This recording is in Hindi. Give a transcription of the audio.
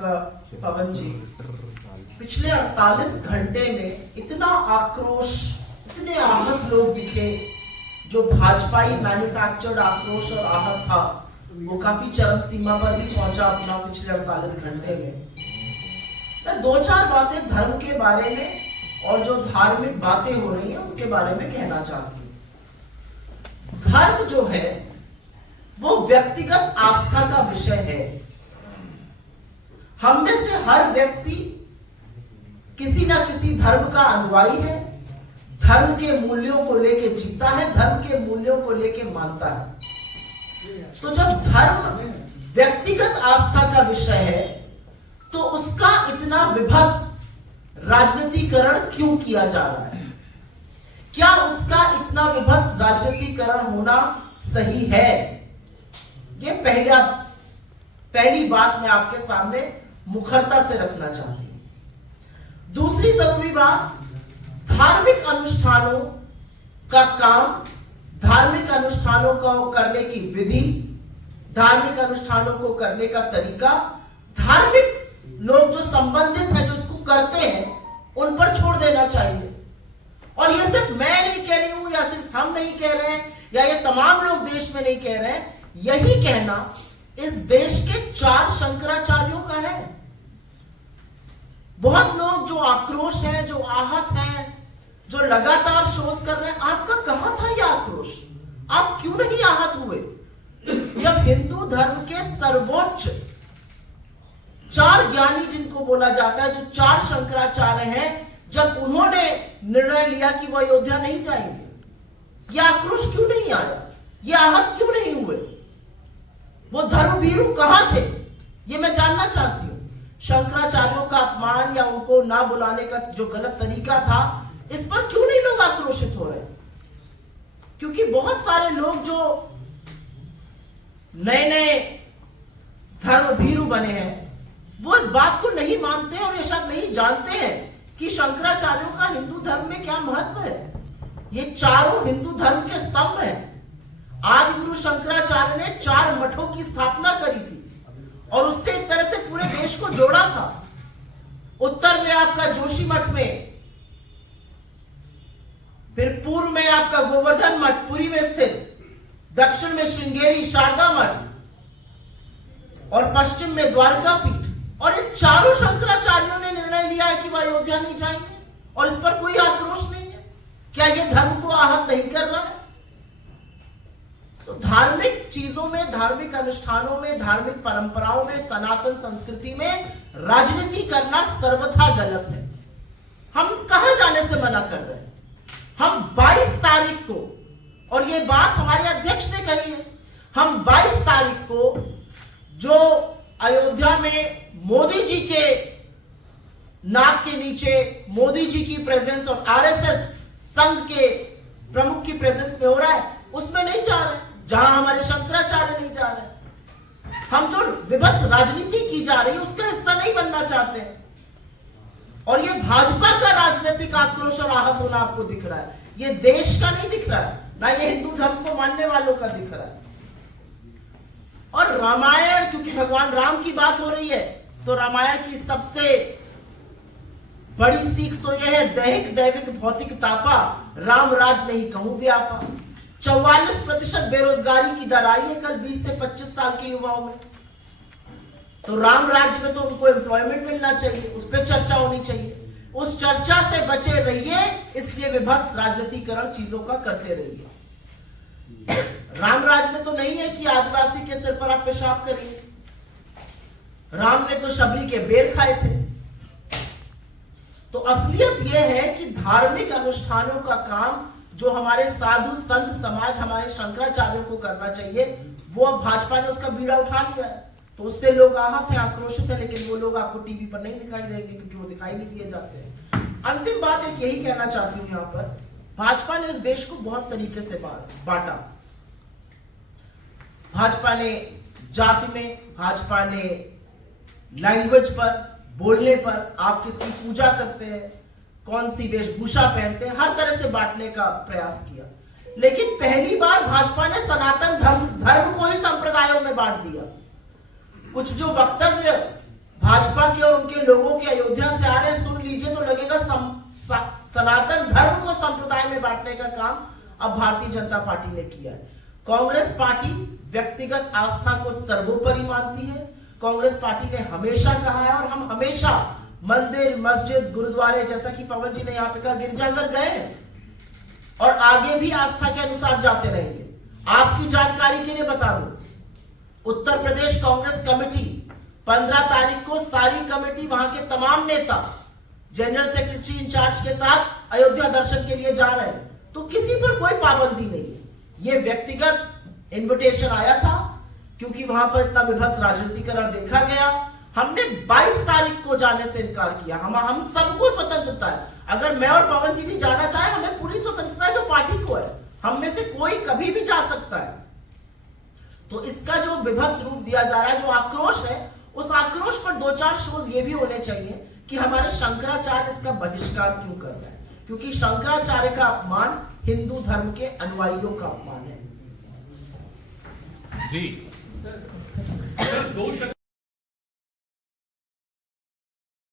आपका पवन जी। पिछले 48 घंटे में इतना आक्रोश, इतने आहत लोग दिखे। जो भाजपाई मैन्युफैक्चर्ड आक्रोश और आहत था वो काफी चरम सीमा पर भी पहुंचा अपना पिछले 48 घंटे में। मैं दो चार बातें धर्म के बारे में और जो धार्मिक बातें हो रही हैं उसके बारे में कहना चाहती हूं। धर्म जो है वो व्यक्तिगत आस्था का विषय है। हम में से हर व्यक्ति किसी ना किसी धर्म का अनुयायी है, धर्म के मूल्यों को लेके जीता है, धर्म के मूल्यों को लेके मानता है। तो जब धर्म व्यक्तिगत आस्था का विषय है तो उसका इतना विभत्स राजनीतिकरण क्यों किया जा रहा है? क्या उसका इतना विभत्स राजनीतिकरण होना सही है? ये पहली बात मैं आपके सामने मुखरता से रखना चाहती हूं। दूसरी जरूरी बात, धार्मिक अनुष्ठानों का काम, धार्मिक अनुष्ठानों को करने की विधि, धार्मिक अनुष्ठानों को करने का तरीका, धार्मिक लोग जो संबंधित हैं, जो इसको करते हैं, उन पर छोड़ देना चाहिए। और ये सिर्फ मैं नहीं कह रही हूं, या सिर्फ हम नहीं कह रहे हैं, या ये तमाम लोग देश में नहीं कह रहे हैं। यही कहना इस देश के 4 शंकराचार्यों का है। बहुत लोग जो आक्रोश है, जो आहत है, जो लगातार शोष कर रहे हैं, आपका कहां था यह आक्रोश? आप क्यों नहीं आहत हुए जब हिंदू धर्म के सर्वोच्च 4 ज्ञानी जिनको बोला जाता है, जो 4 शंकराचार्य हैं, जब उन्होंने निर्णय लिया कि वह अयोध्या नहीं जाएंगे, यह आक्रोश क्यों नहीं आया? ये आहत क्यों नहीं हुए? वो धर्मभीरू कहां थे? ये मैं जानना चाहती हूं। शंकराचार्यों का अपमान या उनको ना बुलाने का जो गलत तरीका था, इस पर क्यों नहीं लोग आक्रोशित हो रहे? क्योंकि बहुत सारे लोग जो नए नए धर्मभीरू बने हैं वो इस बात को नहीं मानते और ये शायद नहीं जानते हैं कि शंकराचार्यों का हिंदू धर्म में क्या महत्व है। ये चारों हिंदू धर्म के स्तंभ हैं। आदि गुरु शंकराचार्य ने 4 मठों की स्थापना करी थी और उससे एक तरह से पूरे देश को जोड़ा था। उत्तर में आपका जोशी मठ में, फिर पूर्व में आपका गोवर्धन मठ पुरी में स्थित, दक्षिण में श्रृंगेरी शारदा मठ और पश्चिम में द्वारका पीठ। और इन चारों शंकराचार्यों ने निर्णय लिया है कि वह अयोध्या नहीं जाएंगे और इस पर कोई आक्रोश नहीं है। क्या यह धर्म को आहत नहीं कर रहा है? धार्मिक चीजों में, धार्मिक अनुष्ठानों में, धार्मिक परंपराओं में, सनातन संस्कृति में राजनीति करना सर्वथा गलत है। हम कहां जाने से मना कर रहे हैं? हम 22 तारीख को, और ये बात हमारे अध्यक्ष ने कही है, हम 22 तारीख को जो अयोध्या में मोदी जी के नाक के नीचे मोदी जी की प्रेजेंस और आरएसएस संघ के प्रमुख की प्रेजेंस में हो रहा है, उसमें नहीं जा रहे। जहां हमारे शंकराचार्य नहीं जा रहे, हम जो विभत्स राजनीति की जा रही है उसका हिस्सा नहीं बनना चाहते। और ये भाजपा का राजनीतिक आक्रोश और आहत होना आपको दिख रहा है, ये देश का नहीं दिख रहा है, ना ये हिंदू धर्म को मानने वालों का दिख रहा है। और रामायण, क्योंकि भगवान राम की बात हो रही है, तो रामायण की सबसे बड़ी सीख तो यह है, दैहिक दैविक भौतिक तापा, राम राज नहीं कहूं व्यापा। 44% बेरोजगारी की दर आई है कल 20 से 25 साल के युवाओं में। तो राम राज्य में तो उनको एम्प्लॉयमेंट मिलना चाहिए, उस पर चर्चा होनी चाहिए। उस चर्चा से बचे रहिए, इसलिए विभत्स राजनीतिकरण चीजों का करते रहिए। राम राज्य में तो नहीं है कि आदिवासी के सिर पर आप पेशाब करिए। राम ने तो शबरी के बेर खाए थे। तो असलियत यह है कि धार्मिक अनुष्ठानों का काम जो हमारे साधु संत समाज, हमारे शंकराचार्यों को करना चाहिए, वो अब भाजपा ने उसका बीड़ा उठा लिया है। तो उससे लोग आहत हैं, आक्रोशित है, लेकिन वो लोग आपको टीवी पर नहीं दिखाई देंगे क्योंकि वो दिखाई नहीं दिए जाते हैं। अंतिम बात एक यही कहना चाहती हूं, यहां पर भाजपा ने इस देश को बहुत तरीके से बांटा। भाजपा ने जाति में, भाजपा ने लैंग्वेज पर, बोलने पर, आप किसकी पूजा करते हैं, कौन सी वेशभूषा पहनते हैं, हर तरह से बांटने का प्रयास किया। लेकिन पहली बार भाजपा ने सनातन धर्म को ही संप्रदायों में बांट दिया। कुछ जो वक्तव्य भाजपा के और उनके लोगों के अयोध्या से आ रहे, सुन लीजिए तो लगेगा सनातन धर्म को संप्रदाय में बांटने का काम अब भारतीय जनता पार्टी ने किया है। कांग्रेस पार्टी व्यक्तिगत आस्था को सर्वोपरि मानती है। कांग्रेस पार्टी ने हमेशा कहा है और हम हमेशा मंदिर, मस्जिद, गुरुद्वारे, जैसा कि पवन जी ने यहां पे कहा, गिरजाघर गए और आगे भी आस्था के अनुसार जाते रहेंगे। आपकी जानकारी के लिए बता दूं, उत्तर प्रदेश कांग्रेस कमेटी 15 तारीख को सारी कमेटी, वहां के तमाम नेता जनरल सेक्रेटरी इंचार्ज के साथ अयोध्या दर्शन के लिए जा रहे हैं। तो किसी पर कोई पाबंदी नहीं है। यह व्यक्तिगत इन्विटेशन आया था क्योंकि वहां पर इतना विभत्स राजनीतिकरण देखा गया। हमने 22 तारीख को जाने से इनकार किया। हम सबको स्वतंत्रता है, अगर मैं और पवन जी भी जाना चाहे, हमें पूरी स्वतंत्रता है जो पार्टी को है। हम में से कोई कभी भी जा सकता है। तो इसका जो विभत्स रूप दिया जा रहा है, जो आक्रोश है, उस आक्रोश पर 2-4 शोज ये भी होने चाहिए कि हमारे शंकराचार्य इसका बहिष्कार क्यों कर रहे हैं, क्योंकि शंकराचार्य का अपमान हिंदू धर्म के अनुयायियों का अपमान है। जी।